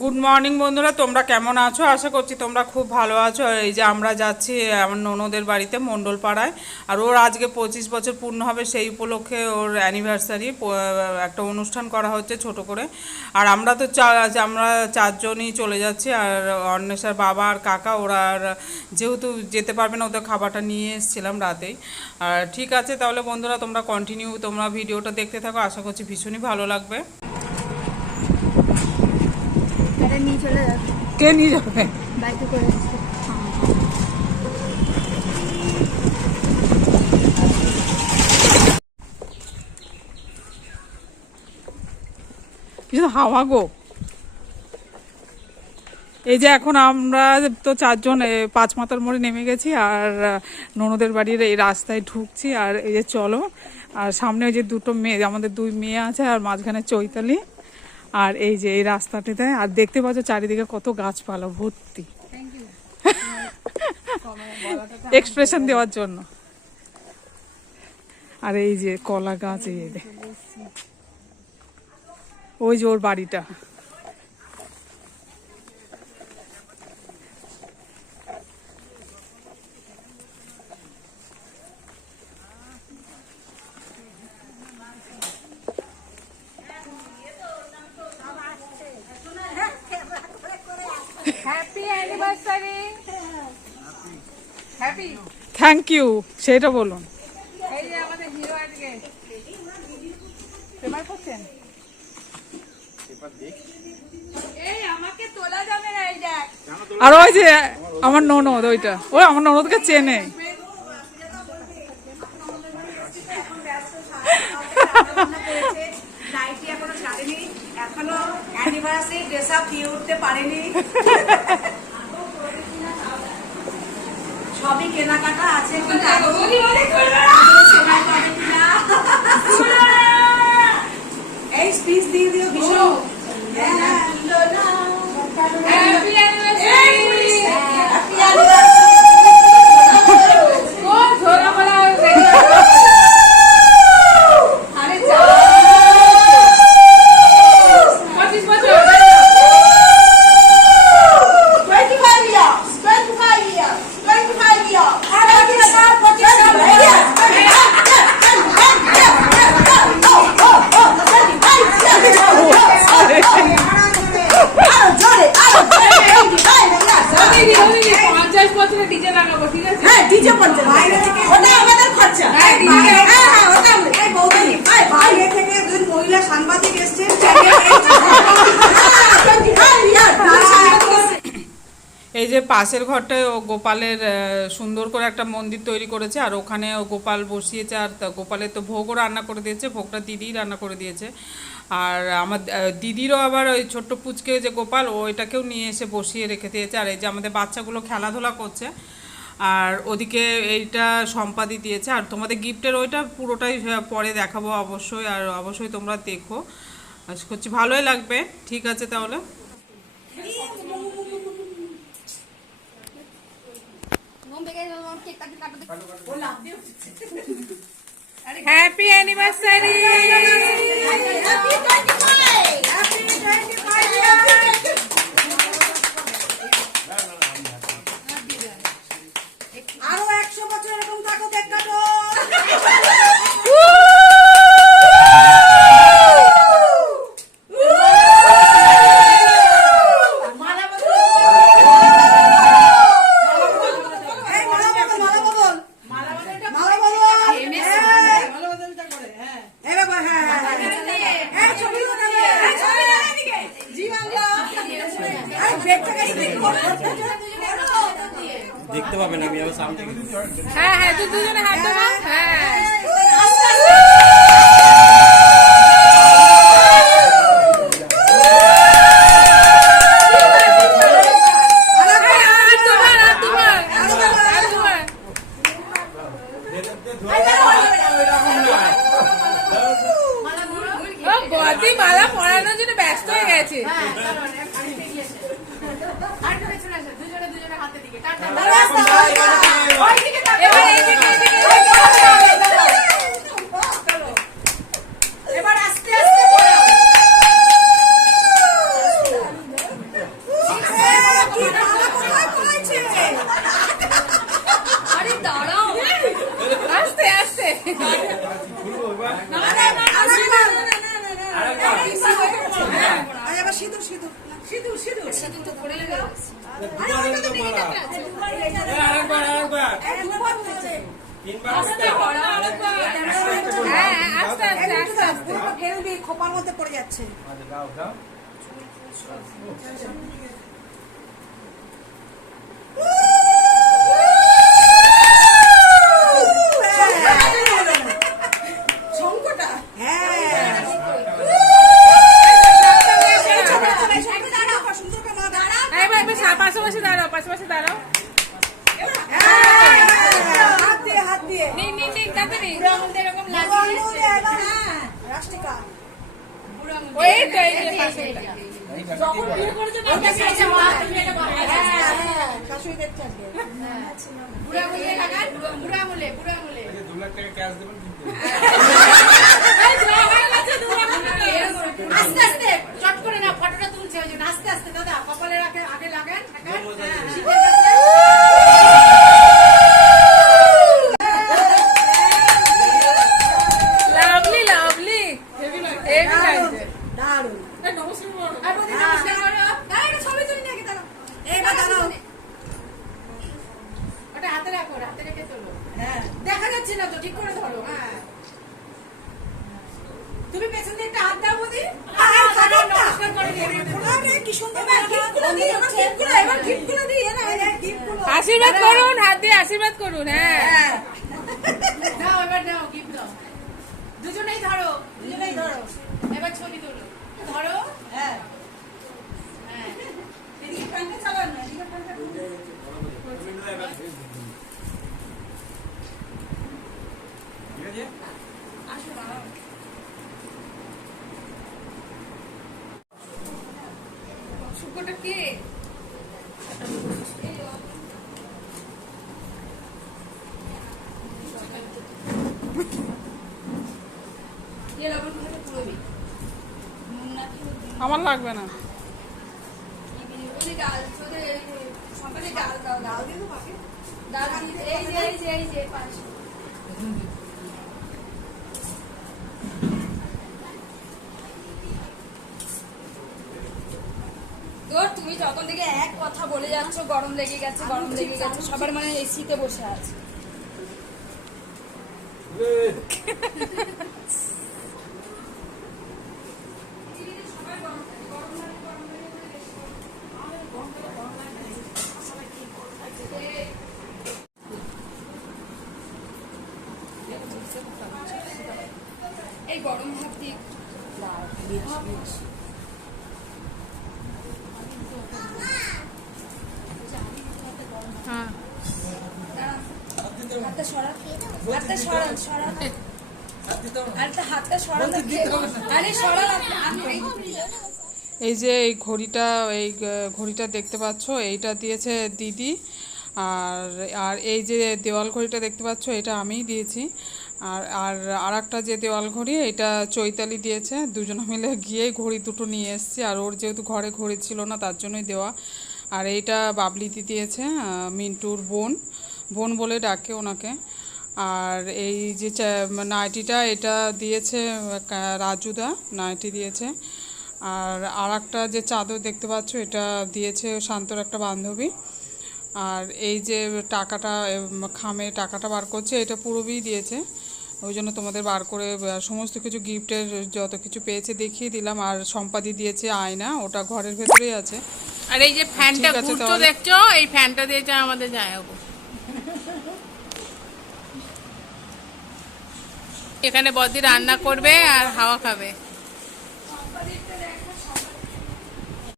Good morning বন্ধুরা, তোমরা কেমন আছো? আশা করছি তোমরা খুব ভালো আছো। এই যে আমরা যাচ্ছি আমার ননদের বাড়িতে মণ্ডলপাড়ায়, আর ওর আজকে 25 বছর পূর্ণ হবে। সেই উপলক্ষে ওর অ্যানিভার্সারি একটা অনুষ্ঠান করা হচ্ছে ছোট করে। আর আমরা তো আমরা চারজনই চলে যাচ্ছি, আর অন্বেষার বাবা আর কাকা ওরা আর যেহেতু যেতে পারবে না, ওদের খাবারটা নিয়ে এসেছিলাম রাতেই। আর ঠিক আছে তাহলে বন্ধুরা, তোমরা কন্টিনিউ তোমরা ভিডিওটা দেখতে থাকো, আশা করছি ভীষণই ভালো লাগবে। নিয়ে চলে যাবে। কে নিয়ে যাবে? বাইকে করে হাওয়া গো। এই যে এখন আমরা তো চারজন পাঁচ মাথার মোড়ে নেমে গেছি, আর ননদের বাড়ির এই রাস্তায় ঢুকছি। আর এই যে চলো, আর সামনে ওই যে দুটো মেয়ে, আমাদের দুই মেয়ে আছে, আর মাঝখানে চৈতালি। আর এই যে এই রাস্তাটিতে, আর দেখতে পাচ্ছ চারিদিকে কত গাছপালা ভর্তি, এক্সপ্রেশন দেওয়ার জন্য। আর এই যে কলা গাছ, এই ওই যে ওর বাড়িটা। Happy anniversary. Happy thank you, সেটা বলুন। এই যে আমাদের হিরো আজকে পেপার করছেন। এই আমাকে তোলা যাবে না, এই দেখ। আর ওই যে আমার ননদ, ওইটা ওই আমার ননদকে চেনে। এখনো অ্যানিভার্সারি ড্রেস আপ দিয়ে উঠতে পারেনি, সবই কেনাকাটা আছে, এই স্পিচ দিয়ে দিও ভীষণ। এই যে পাশের ঘরটায় ও গোপালের সুন্দর করে একটা মন্দির তৈরি করেছে, আর ওখানে ও গোপাল বসিয়েছে। আর গোপালের তো ভোগও রান্না করে দিয়েছে, ভোগটা দিদিই রান্না করে দিয়েছে। আর আমার দিদিরও আবার ওই ছোট্ট পুচকে যে গোপাল, ওইটাকেও নিয়ে এসে বসিয়ে রেখে দিয়েছে। আর এই যে আমাদের বাচ্চাগুলো খেলাধুলা করছে, আর ওদিকে এইটা সম্পাদি দিয়েছে। আর তোমাদের গিফটের ওইটা পুরোটাই পরে দেখাবো অবশ্যই, আর অবশ্যই তোমরা দেখো, আশা করছি ভালোই লাগবে। ঠিক আছে তাহলে। Happy anniversary. আরো 100 বছর এরকম থাকো, কেক কাটো। দেখতে পাবেন, আমি আবার সামনে থেকে। হ্যাঁ হ্যাঁ, দুজনে হাত দেবো। হ্যাঁ মালা পরানোর জন্য ব্যস্ত হয়ে গেছে। আবার সিঁদুর সিঁদুর সিঁদুর সিঁদুর সিঁদুর তো পড়ে গেল। খোপার মধ্যে পড়ে যাচ্ছে। শঙ্কটা পাশাপাশি দাঁড়াও, পাশাপাশি দাঁড়াও। হাত দিয়ে হাত দিয়ে নিন নিন নিন, তাড়াতাড়ি। বুড়ো আঙুলটা এরকম লাগিয়ে রাষ্ট্রিকা ওই তো এই যে পাশে এটা। যখন বিয়ে করেছে না, ওটা চাইছে মা, তুমি এটা বলো। শাশুড়ি দেখছে আজকে। বুড়ো আঙুলে লাগান, বুড়ো আঙুলে, বুড়ো আঙুলে। আস্তে আস্তে চট করে না, ফটোটা তুলছে ওই জন্য। আস্তে আস্তে দাদা, কপালের আগে আগে লাগান, লাগান। শীতের কাছে। লাভলি লাভলি হেভি লাগছে। দারুণ। আর বৌদি নমস্কার করো। দাঁড়াও, একটা ছবি তুলি নাকি, দাঁড়াও। এইবার দাঁড়াও। ওটা হাতে রাখো, হাতে রেখে তোলো। হ্যাঁ দেখা যাচ্ছে না তো, ঠিক করে ধরো। হ্যাঁ, তুমি পেছন দিয়ে একটা হাত দাও বৌদি। নমস্কার করে দিয়ে। কি সুন্দর আশীর্বাদ করুন, হাত দিয়ে আশীর্বাদ করুন। হ্যাঁ, দাও এবার, দাও গিফট দাও। দুজনেই ধরো, দুজনেই ধরো। এবার ছবি তুলো, ধরো। হ্যাঁ হ্যাঁ, এদিকে ফ্যানটা চালান না, এদিকে ফ্যানটা শুকোটা কে? ये लवण भाजा পুরোবি। নুন না খেলে আমার লাগবে না। ওই ডাল ছোটে সকালে ডাল দাও, ডাল দিয়ে তো পাকে। ডাল দিয়ে এই যে পাশে। তোর তুমি যখন থেকে এক কথা বলে যাচ্ছ, গরম লেগে গেছে, গরম লেগে গেছে, সবার মানে এসিতে বসে আছে। এই গরম ভাত দিয়ে হ্যাঁ, হাতটা সরান, হাতটা সরান, সরান। আরে হাতটা সরান, আরে সরান। এই যে এই ঘড়িটা, এই ঘড়িটা দেখতে পাচ্ছ, এইটা দিয়েছে দিদি। আর আর এই যে দেওয়াল ঘড়িটা দেখতে পাচ্ছ, এটা আমিই দিয়েছি। আর আর আরেকটা যে দেওয়াল ঘড়ি, এটা চৈতালি দিয়েছে। দুজনে মিলে গিয়ে ঘড়ি দুটো নিয়ে এসেছি। আর ওর যেহেতু ঘরে ঘড়ি ছিল না, তার জন্যই দেওয়া। আর এইটা বাবলিদি দিয়েছে, মিন্টুর বোন, বোন বলে ডাকে ওনাকে। আর এই যে নাইটিটা, এটা দিয়েছে রাজুদা, নাইটি দিয়েছে। আর একটা যে চাদর দেখতে পাচ্ছ, এটা দিয়েছে শান্তর একটা বান্ধবী। আর এই যে টাকাটা, খামে টাকাটা বার করছে, এটা পুরোই দিয়েছে। ওই জন্য তোমাদের বার করে সমস্ত কিছু গিফটের যত কিছু পেয়েছে দেখিয়ে দিলাম। আর সম্পাদি দিয়েছে আয়না, ওটা ঘরের ভেতরেই আছে। আর এই যে ফ্যানটা ঠিক আছে ঘুরতো তাহলে। দেখছো, এই ফ্যানটা দিয়েছে আমাদের জায়াবু। এখানে বদি রান্না করবে আর হাওয়া খাবে।